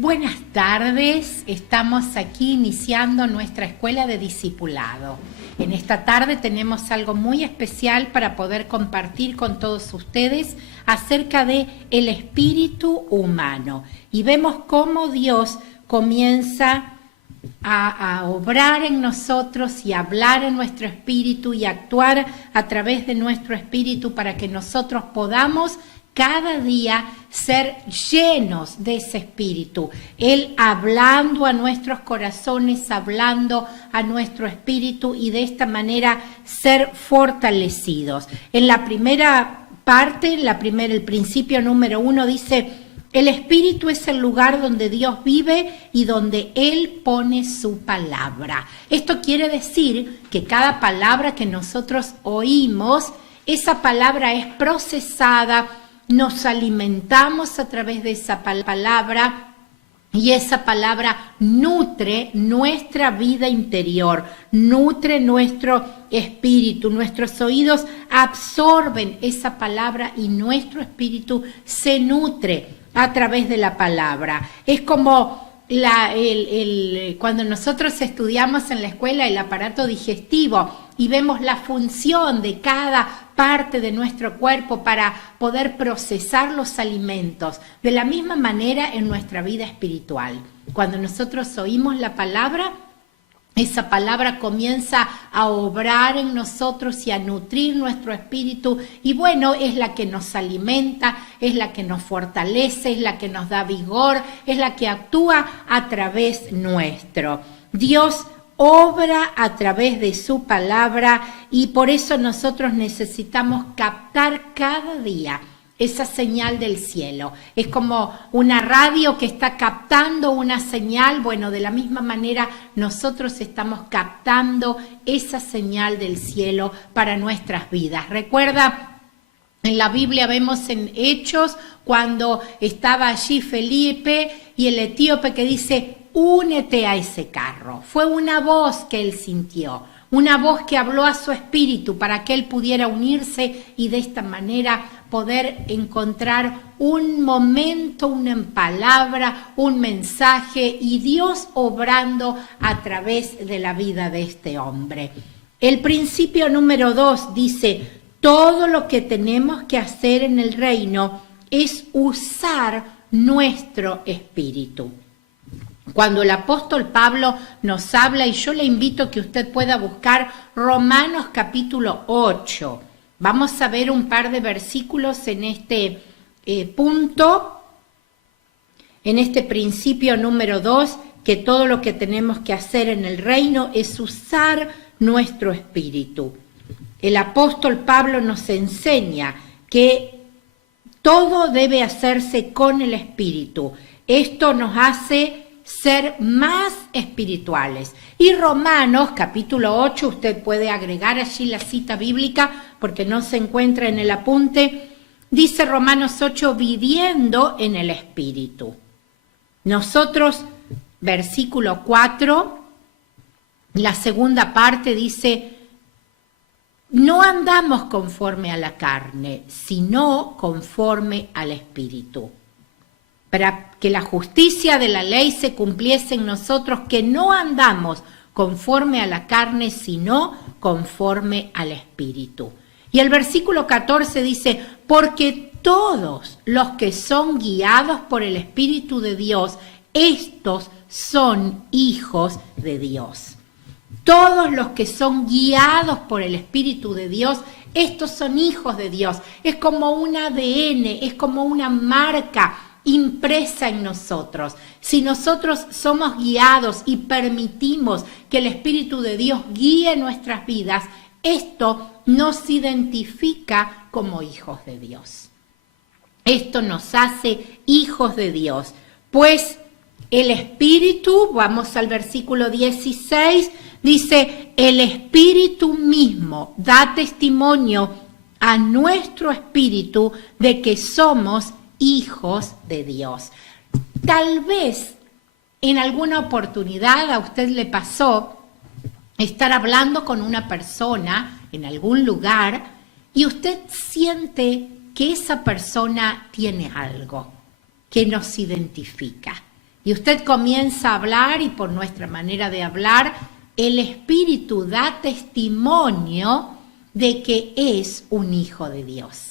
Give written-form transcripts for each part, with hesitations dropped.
Buenas tardes, estamos aquí iniciando nuestra escuela de discipulado. En esta tarde tenemos algo muy especial para poder compartir con todos ustedes acerca de el espíritu humano. Y vemos cómo Dios comienza a obrar en nosotros y hablar en nuestro espíritu y actuar a través de nuestro espíritu para que nosotros podamos cada día ser llenos de ese espíritu. Él hablando a nuestros corazones, hablando a nuestro espíritu y de esta manera ser fortalecidos. En la primera parte, el principio número 1 dice: el espíritu es el lugar donde Dios vive y donde Él pone su palabra. Esto quiere decir que cada palabra que nosotros oímos, esa palabra es procesada, nos alimentamos a través de esa palabra y esa palabra nutre nuestra vida interior, nutre nuestro espíritu. Nuestros oídos absorben esa palabra y nuestro espíritu se nutre a través de la palabra. Es como cuando nosotros estudiamos en la escuela el aparato digestivo y vemos la función de cada parte de nuestro cuerpo para poder procesar los alimentos. De la misma manera en nuestra vida espiritual. Cuando nosotros oímos la palabra, esa palabra comienza a obrar en nosotros y a nutrir nuestro espíritu. Y bueno, es la que nos alimenta, es la que nos fortalece, es la que nos da vigor, es la que actúa a través nuestro. Dios obra a través de su palabra y por eso nosotros necesitamos captar cada día esa señal del cielo. Es como una radio que está captando una señal. Bueno, de la misma manera nosotros estamos captando esa señal del cielo para nuestras vidas. Recuerda, en la Biblia vemos en Hechos cuando estaba allí Felipe y el etíope que dice: únete a ese carro. Fue una voz que él sintió, una voz que habló a su espíritu para que él pudiera unirse y de esta manera poder encontrar un momento, una palabra, un mensaje y Dios obrando a través de la vida de este hombre. El principio número 2 dice: todo lo que tenemos que hacer en el reino es usar nuestro espíritu. Cuando el apóstol Pablo nos habla, y yo le invito a que usted pueda buscar Romanos capítulo 8. Vamos a ver un par de versículos en este punto, en este principio número 2, que todo lo que tenemos que hacer en el reino es usar nuestro espíritu. El apóstol Pablo nos enseña que todo debe hacerse con el espíritu. Esto nos hace ser más espirituales. Y Romanos capítulo 8, usted puede agregar allí la cita bíblica porque no se encuentra en el apunte, dice Romanos 8, viviendo en el espíritu. Nosotros, versículo 4, la segunda parte dice: no andamos conforme a la carne, sino conforme al espíritu. Para que la justicia de la ley se cumpliese en nosotros, que no andamos conforme a la carne, sino conforme al espíritu. Y el versículo 14 dice: porque todos los que son guiados por el Espíritu de Dios, estos son hijos de Dios. Todos los que son guiados por el Espíritu de Dios, estos son hijos de Dios. Es como un ADN, es como una marca impresa en nosotros. Si nosotros somos guiados y permitimos que el Espíritu de Dios guíe nuestras vidas, esto nos identifica como hijos de Dios. Esto nos hace hijos de Dios. Pues el Espíritu, vamos al versículo 16, dice: el Espíritu mismo da testimonio a nuestro espíritu de que somos hijos de Dios. Tal vez en alguna oportunidad a usted le pasó estar hablando con una persona en algún lugar y usted siente que esa persona tiene algo que nos identifica, y usted comienza a hablar, y por nuestra manera de hablar, el Espíritu da testimonio de que es un hijo de Dios.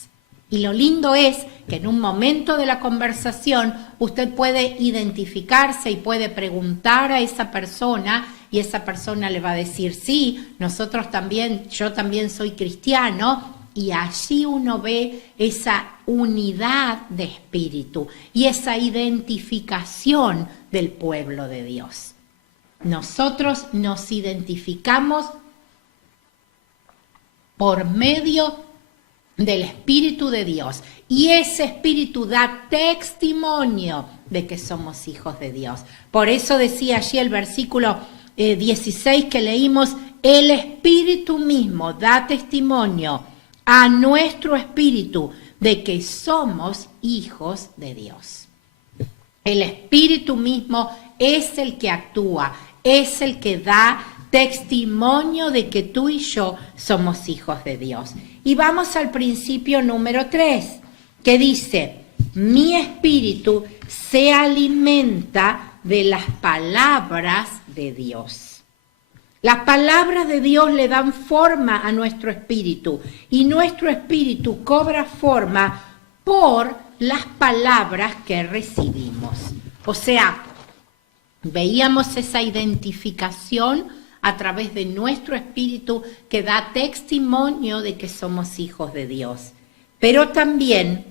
Y lo lindo es que en un momento de la conversación usted puede identificarse y puede preguntar a esa persona, y esa persona le va a decir, sí, nosotros también, yo también soy cristiano, y allí uno ve esa unidad de espíritu y esa identificación del pueblo de Dios. Nosotros nos identificamos por medio del Espíritu de Dios, y ese Espíritu da testimonio de que somos hijos de Dios. Por eso decía allí el versículo 16 que leímos, el Espíritu mismo da testimonio a nuestro espíritu de que somos hijos de Dios. El Espíritu mismo es el que actúa, es el que da testimonio de que tú y yo somos hijos de Dios. Y vamos al principio número 3, que dice, mi espíritu se alimenta de las palabras de Dios. Las palabras de Dios le dan forma a nuestro espíritu, y nuestro espíritu cobra forma por las palabras que recibimos. O sea, veíamos esa identificación a través de nuestro espíritu que da testimonio de que somos hijos de Dios. Pero también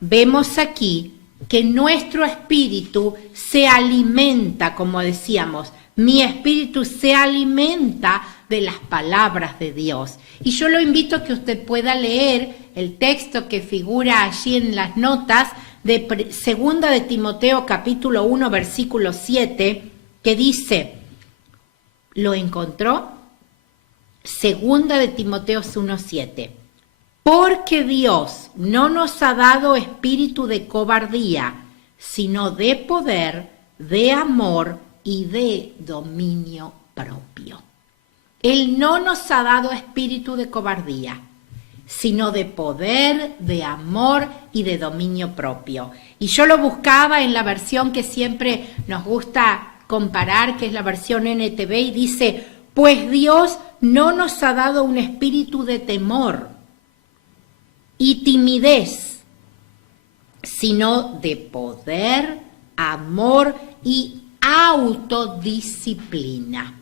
vemos aquí que nuestro espíritu se alimenta, como decíamos, mi espíritu se alimenta de las palabras de Dios. Y yo lo invito a que usted pueda leer el texto que figura allí en las notas de Segunda de Timoteo capítulo 1 versículo 7, que dice, ¿lo encontró? Segunda de Timoteo 1:7. Porque Dios no nos ha dado espíritu de cobardía, sino de poder, de amor y de dominio propio. Él no nos ha dado espíritu de cobardía, sino de poder, de amor y de dominio propio. Y yo lo buscaba en la versión que siempre nos gusta comparar, que es la versión NTV, y dice, pues Dios no nos ha dado un espíritu de temor y timidez, sino de poder, amor y autodisciplina.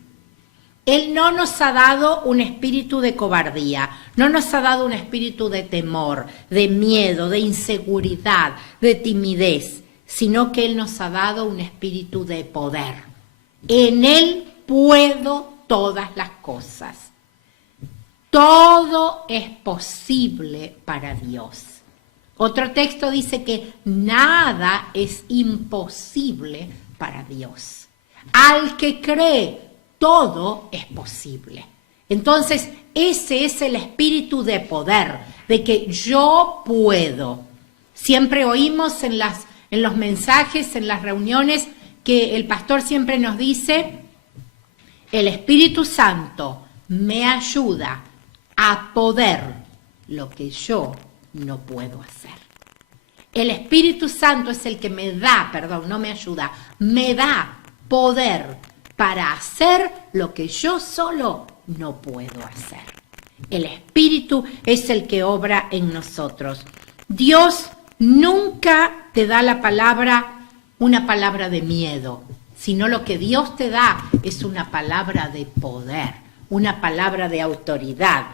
Él no nos ha dado un espíritu de cobardía, no nos ha dado un espíritu de temor, de miedo, de inseguridad, de timidez, sino que Él nos ha dado un espíritu de poder. En Él puedo todas las cosas. Todo es posible para Dios. Otro texto dice que nada es imposible para Dios. Al que cree, todo es posible. Entonces, ese es el espíritu de poder, de que yo puedo. Siempre oímos en los mensajes, en las reuniones, que el pastor siempre nos dice, el Espíritu Santo me ayuda a poder lo que yo no puedo hacer. El Espíritu Santo es el que me da poder para hacer lo que yo solo no puedo hacer. El Espíritu es el que obra en nosotros. Dios nunca te da una palabra de miedo, sino lo que Dios te da es una palabra de poder, una palabra de autoridad.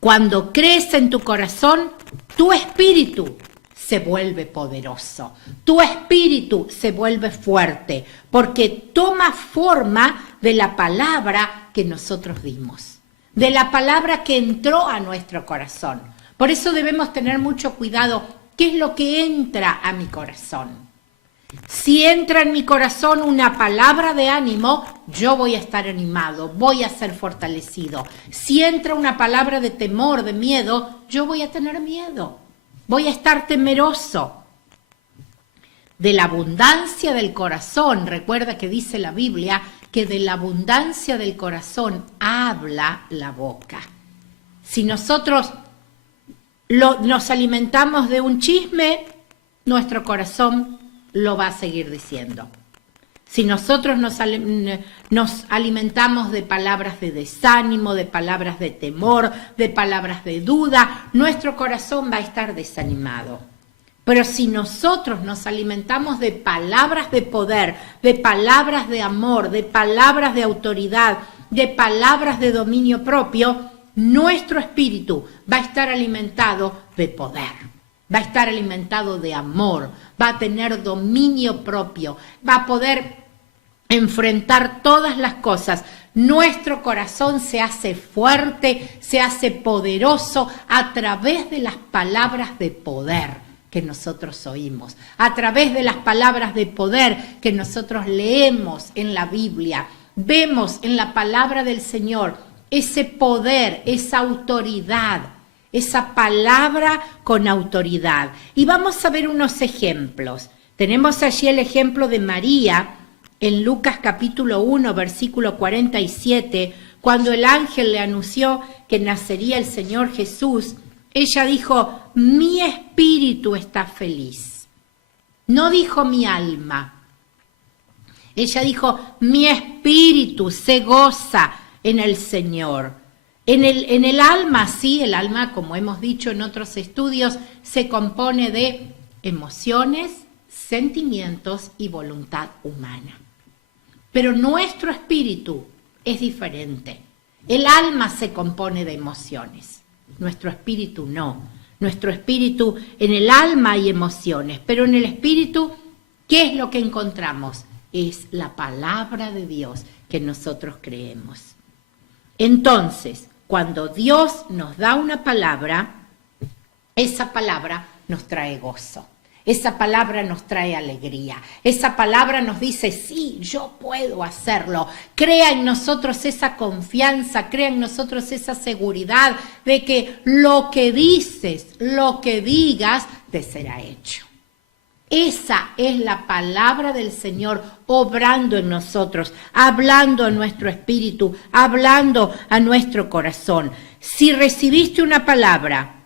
Cuando crees en tu corazón, tu espíritu se vuelve poderoso, tu espíritu se vuelve fuerte, porque toma forma de la palabra que nosotros dimos, de la palabra que entró a nuestro corazón. Por eso debemos tener mucho cuidado, ¿qué es lo que entra a mi corazón? Si entra en mi corazón una palabra de ánimo, yo voy a estar animado, voy a ser fortalecido. Si entra una palabra de temor, de miedo, yo voy a tener miedo, voy a estar temeroso. De la abundancia del corazón, recuerda que dice la Biblia que de la abundancia del corazón habla la boca. Si nosotros nos alimentamos de un chisme, nuestro corazón lo va a seguir diciendo. Si nosotros nos alimentamos de palabras de desánimo, de palabras de temor, de palabras de duda, nuestro corazón va a estar desanimado. Pero si nosotros nos alimentamos de palabras de poder, de palabras de amor, de palabras de autoridad, de palabras de dominio propio, nuestro espíritu va a estar alimentado de poder, va a estar alimentado de amor, va a tener dominio propio, va a poder enfrentar todas las cosas. Nuestro corazón se hace fuerte, se hace poderoso a través de las palabras de poder que nosotros oímos, a través de las palabras de poder que nosotros leemos en la Biblia. Vemos en la palabra del Señor ese poder, esa autoridad, esa palabra con autoridad. Y vamos a ver unos ejemplos. Tenemos allí el ejemplo de María en Lucas capítulo 1, versículo 47, cuando el ángel le anunció que nacería el Señor Jesús. Ella dijo, mi espíritu está feliz. No dijo mi alma. Ella dijo, mi espíritu se goza en el Señor. En el alma, sí, el alma, como hemos dicho en otros estudios, se compone de emociones, sentimientos y voluntad humana. Pero nuestro espíritu es diferente. El alma se compone de emociones. Nuestro espíritu no. Nuestro espíritu, en el alma hay emociones, pero en el espíritu, ¿qué es lo que encontramos? Es la palabra de Dios que nosotros creemos. Entonces, cuando Dios nos da una palabra, esa palabra nos trae gozo. Esa palabra nos trae alegría. Esa palabra nos dice, sí, yo puedo hacerlo. Crea en nosotros esa confianza, crea en nosotros esa seguridad de que lo que dices, lo que digas, te será hecho. Esa es la palabra del Señor obrando en nosotros, hablando a nuestro espíritu, hablando a nuestro corazón. Si recibiste una palabra,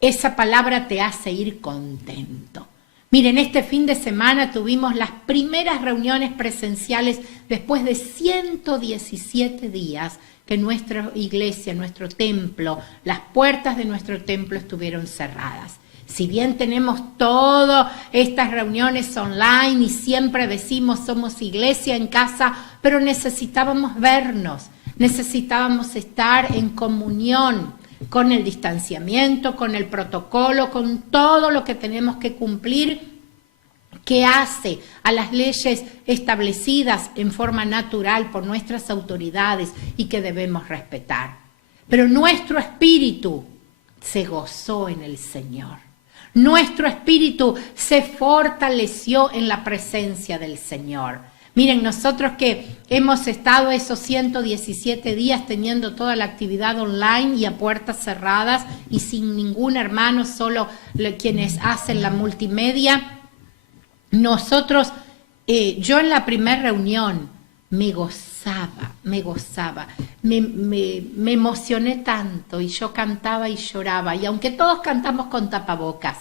esa palabra te hace ir contento. Miren, este fin de semana tuvimos las primeras reuniones presenciales después de 117 días que nuestra iglesia, nuestro templo, las puertas de nuestro templo estuvieron cerradas. Si bien tenemos todas estas reuniones online y siempre decimos somos iglesia en casa, pero necesitábamos vernos, necesitábamos estar en comunión, con el distanciamiento, con el protocolo, con todo lo que tenemos que cumplir, que hace a las leyes establecidas en forma natural por nuestras autoridades y que debemos respetar. Pero nuestro espíritu se gozó en el Señor. Nuestro espíritu se fortaleció en la presencia del Señor. Miren, nosotros que hemos estado esos 117 días teniendo toda la actividad online y a puertas cerradas y sin ningún hermano, solo quienes hacen la multimedia, nosotros, yo en la primera reunión me gozaba, me emocioné tanto y yo cantaba y lloraba, y aunque todos cantamos con tapabocas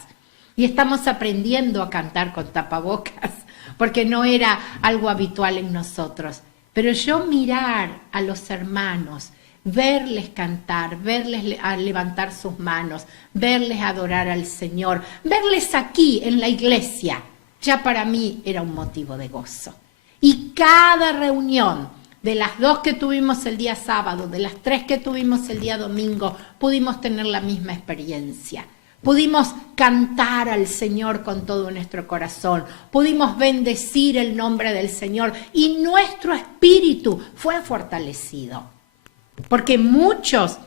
y estamos aprendiendo a cantar con tapabocas, porque no era algo habitual en nosotros. Pero yo mirar a los hermanos, verles cantar, verles levantar sus manos, verles adorar al Señor, verles aquí en la iglesia, ya para mí era un motivo de gozo. Y cada reunión, de las 2 que tuvimos el día sábado, de las 3 que tuvimos el día domingo, pudimos tener la misma experiencia. Pudimos cantar al Señor con todo nuestro corazón, pudimos bendecir el nombre del Señor y nuestro espíritu fue fortalecido. Porque muchos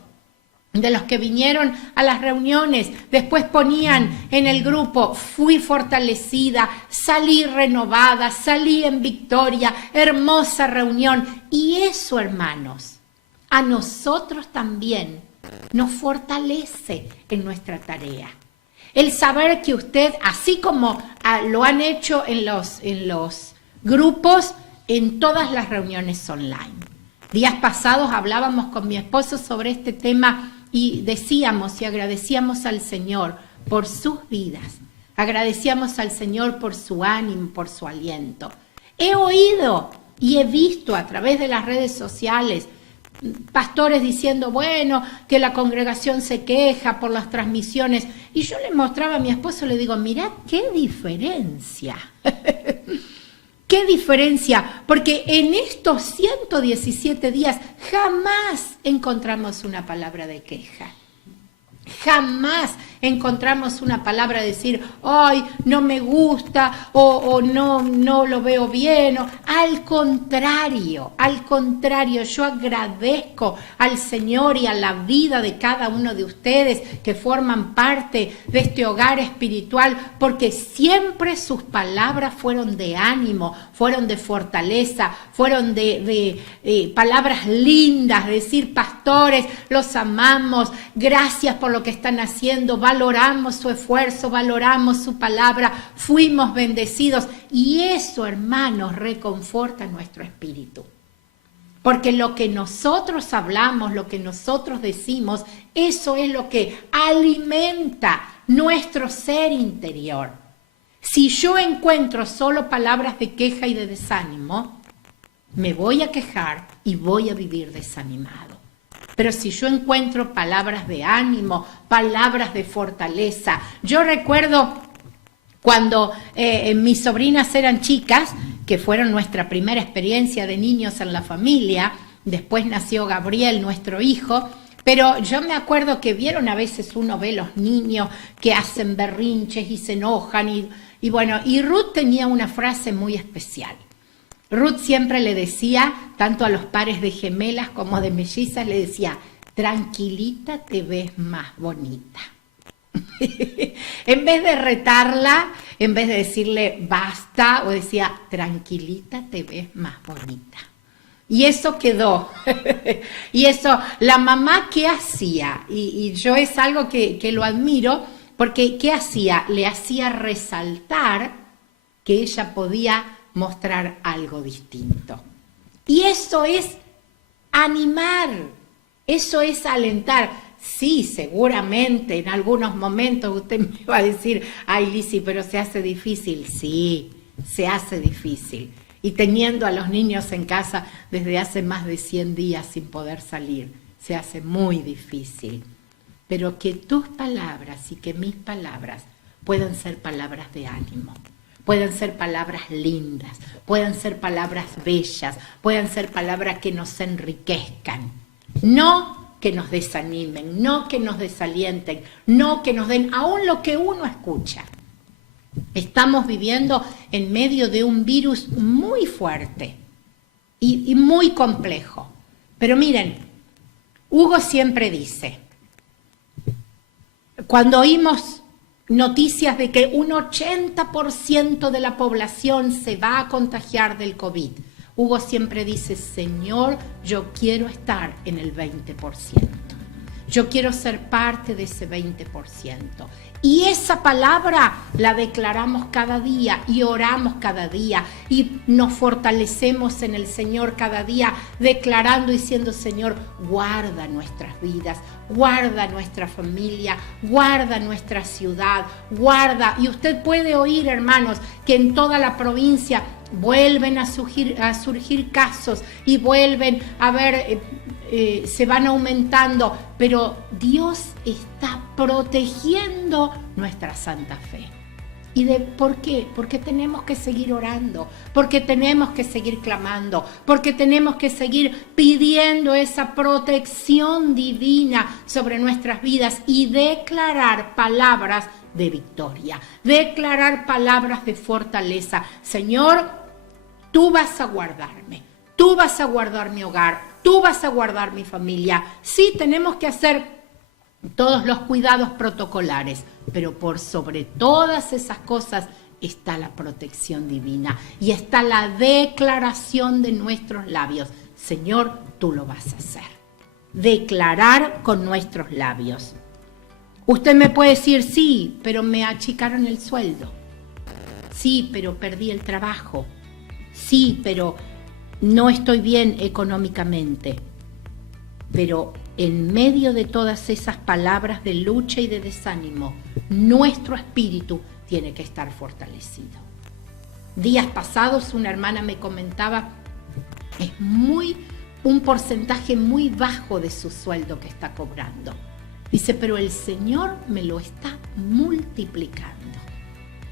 de los que vinieron a las reuniones después ponían en el grupo, fui fortalecida, salí renovada, salí en victoria, hermosa reunión. Y eso, hermanos, a nosotros también nos fortalece en nuestra tarea. El saber que usted, así como lo han hecho en los grupos, en todas las reuniones online. Días pasados hablábamos con mi esposo sobre este tema y decíamos y agradecíamos al Señor por sus vidas. agradecíamos al Señor por su ánimo, por su aliento. He oído y he visto a través de las redes sociales pastores diciendo, bueno, que la congregación se queja por las transmisiones. Y yo le mostraba a mi esposo, le digo, mirá qué diferencia. ¡Qué diferencia! Porque en estos 117 días jamás encontramos una palabra de queja. Jamás encontramos una palabra de decir, ay, no me gusta o no lo veo bien. Al contrario, yo agradezco al Señor y a la vida de cada uno de ustedes que forman parte de este hogar espiritual, porque siempre sus palabras fueron de ánimo, fueron de fortaleza, fueron de palabras lindas, decir, pastores, los amamos, gracias por lo que están haciendo, valoramos su esfuerzo, valoramos su palabra, fuimos bendecidos. Y eso, hermanos, reconforta nuestro espíritu. Porque lo que nosotros hablamos, lo que nosotros decimos, eso es lo que alimenta nuestro ser interior. Si yo encuentro solo palabras de queja y de desánimo, me voy a quejar y voy a vivir desanimado. Pero si yo encuentro palabras de ánimo, palabras de fortaleza. Yo recuerdo cuando mis sobrinas eran chicas, que fueron nuestra primera experiencia de niños en la familia, después nació Gabriel, nuestro hijo, pero yo me acuerdo que vieron a veces uno ve los niños que hacen berrinches y se enojan y bueno, y Ruth tenía una frase muy especial. Ruth siempre le decía, tanto a los pares de gemelas como de mellizas, le decía, tranquilita te ves más bonita. En vez de retarla, en vez de decirle basta, o decía, tranquilita te ves más bonita. Y eso quedó. Y eso, la mamá, ¿qué hacía? Y yo es algo que lo admiro, porque ¿qué hacía? Le hacía resaltar que ella podía mostrar algo distinto. Y eso es animar, eso es alentar. Sí, seguramente en algunos momentos usted me va a decir, ay Lisi, pero se hace difícil. Sí, se hace difícil. Y teniendo a los niños en casa desde hace más de 100 días sin poder salir, se hace muy difícil. Pero que tus palabras y que mis palabras puedan ser palabras de ánimo. Pueden ser palabras lindas, pueden ser palabras bellas, pueden ser palabras que nos enriquezcan. No que nos desanimen, no que nos desalienten, no que nos den aún lo que uno escucha. Estamos viviendo en medio de un virus muy fuerte y muy complejo. Pero miren, Hugo siempre dice, cuando oímos noticias de que un 80% de la población se va a contagiar del COVID, Hugo siempre dice, Señor, yo quiero estar en el 20%. Yo quiero ser parte de ese 20%. Y esa palabra la declaramos cada día y oramos cada día y nos fortalecemos en el Señor cada día, declarando y diciendo, Señor, guarda nuestras vidas, guarda nuestra familia, guarda nuestra ciudad, guarda. Y usted puede oír, hermanos, que en toda la provincia vuelven a surgir casos y vuelven a ver, se van aumentando, pero Dios está protegiendo nuestra santa fe. ¿Y por qué? Porque tenemos que seguir orando, porque tenemos que seguir clamando, porque tenemos que seguir pidiendo esa protección divina sobre nuestras vidas y declarar palabras de victoria, declarar palabras de fortaleza. Señor, tú vas a guardarme, tú vas a guardar mi hogar, tú vas a guardar mi familia. Sí, tenemos que hacer todos los cuidados protocolares, pero por sobre todas esas cosas está la protección divina y está la declaración de nuestros labios. Señor, tú lo vas a hacer. Declarar con nuestros labios. Usted me puede decir, sí, pero me achicaron el sueldo. Sí, pero perdí el trabajo. Sí, pero no estoy bien económicamente. Pero en medio de todas esas palabras de lucha y de desánimo, nuestro espíritu tiene que estar fortalecido. Días pasados una hermana me comentaba, es un porcentaje muy bajo de su sueldo que está cobrando. Dice, pero el Señor me lo está multiplicando.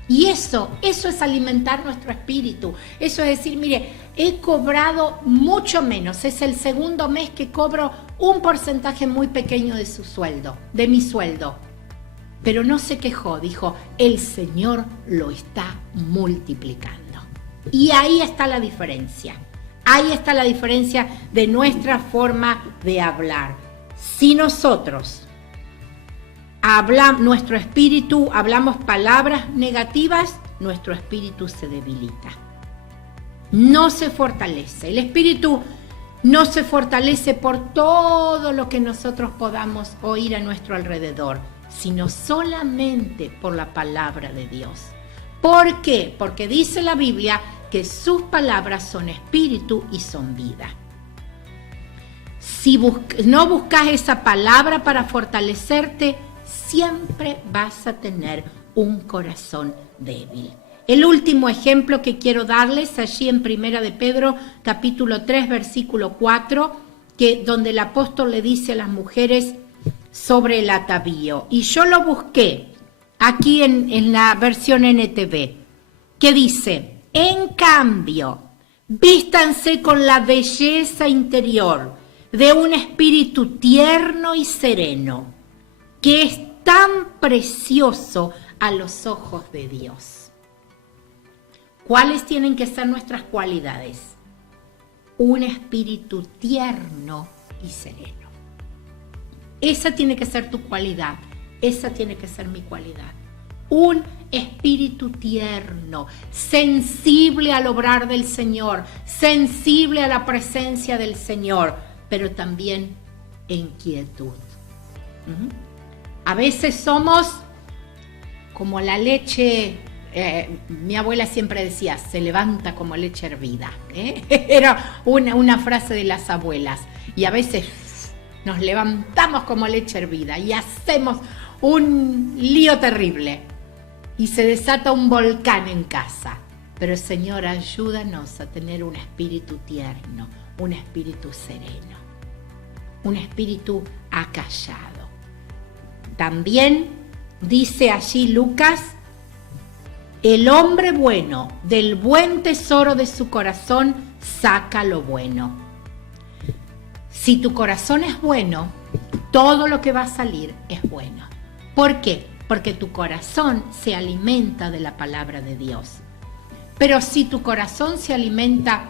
Y eso es alimentar nuestro espíritu. Eso es decir, mire, he cobrado mucho menos. Es el segundo mes que cobro un porcentaje muy pequeño de su sueldo, de mi sueldo. Pero no se quejó, dijo, el Señor lo está multiplicando. Y ahí está la diferencia. Ahí está la diferencia de nuestra forma de hablar. Si nosotros nuestro espíritu, hablamos palabras negativas, nuestro espíritu se debilita. No se fortalece. El espíritu no se fortalece por todo lo que nosotros podamos oír a nuestro alrededor, sino solamente por la palabra de Dios. ¿Por qué? Porque dice la Biblia que sus palabras son espíritu y son vida. Si no buscas esa palabra para fortalecerte, siempre vas a tener un corazón débil. El último ejemplo que quiero darles allí en Primera de Pedro, capítulo 3, versículo 4, donde el apóstol le dice a las mujeres sobre el atavío. Y yo lo busqué aquí en la versión NTV, que dice, en cambio, vístanse con la belleza interior de un espíritu tierno y sereno, que es tan precioso a los ojos de Dios. ¿Cuáles tienen que ser nuestras cualidades? Un espíritu tierno y sereno. Esa tiene que ser tu cualidad, esa tiene que ser mi cualidad. Un espíritu tierno, sensible al obrar del Señor, sensible a la presencia del Señor, pero también en quietud. A veces somos como la leche, mi abuela siempre decía, se levanta como leche hervida. Era una frase de las abuelas. Y a veces nos levantamos como leche hervida y hacemos un lío terrible. Y se desata un volcán en casa. Pero Señor, ayúdanos a tener un espíritu tierno, un espíritu sereno, un espíritu acallado. También dice allí Lucas, el hombre bueno del buen tesoro de su corazón saca lo bueno. Si tu corazón es bueno, todo lo que va a salir es bueno. ¿Por qué? Porque tu corazón se alimenta de la palabra de Dios. Pero si tu corazón se alimenta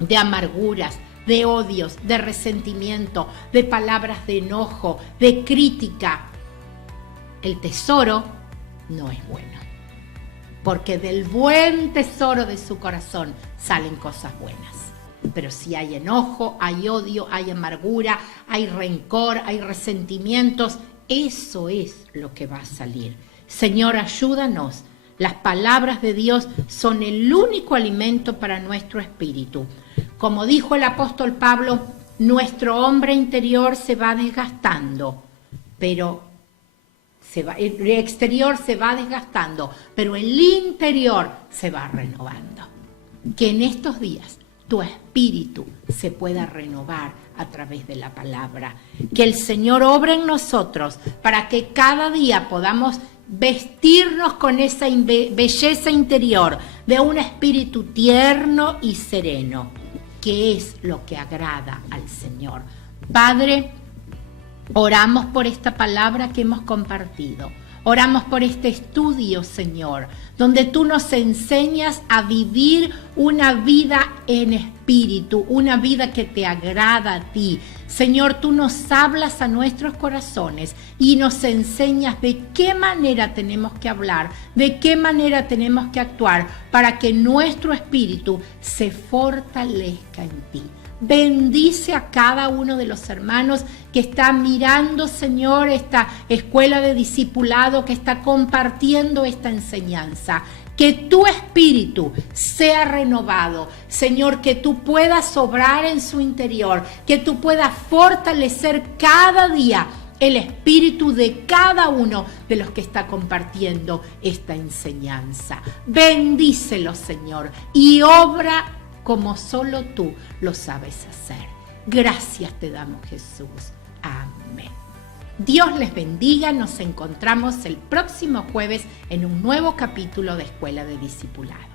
de amarguras, de odios, de resentimiento, de palabras de enojo, de crítica, el tesoro no es bueno. Porque del buen tesoro de su corazón salen cosas buenas. Pero si hay enojo, hay odio, hay amargura, hay rencor, hay resentimientos, eso es lo que va a salir. Señor, ayúdanos. Las palabras de Dios son el único alimento para nuestro espíritu. Como dijo el apóstol Pablo, nuestro hombre interior se va desgastando, pero el exterior se va desgastando, pero el interior se va renovando. Que en estos días tu espíritu se pueda renovar a través de la palabra. Que el Señor obre en nosotros para que cada día podamos vestirnos con esa belleza interior de un espíritu tierno y sereno, que es lo que agrada al Señor. Padre, oramos por esta palabra que hemos compartido. Oramos por este estudio, Señor, donde tú nos enseñas a vivir una vida en espíritu, una vida que te agrada a ti. Señor, tú nos hablas a nuestros corazones y nos enseñas de qué manera tenemos que hablar, de qué manera tenemos que actuar para que nuestro espíritu se fortalezca en ti. Bendice a cada uno de los hermanos que está mirando, Señor, esta escuela de discipulado, que está compartiendo esta enseñanza. Que tu espíritu sea renovado, Señor, que tú puedas obrar en su interior, que tú puedas fortalecer cada día el espíritu de cada uno de los que está compartiendo esta enseñanza. Bendícelos, Señor, y obra como solo tú lo sabes hacer. Gracias te damos, Jesús. Amén. Dios les bendiga. Nos encontramos el próximo jueves en un nuevo capítulo de Escuela de Discipulado.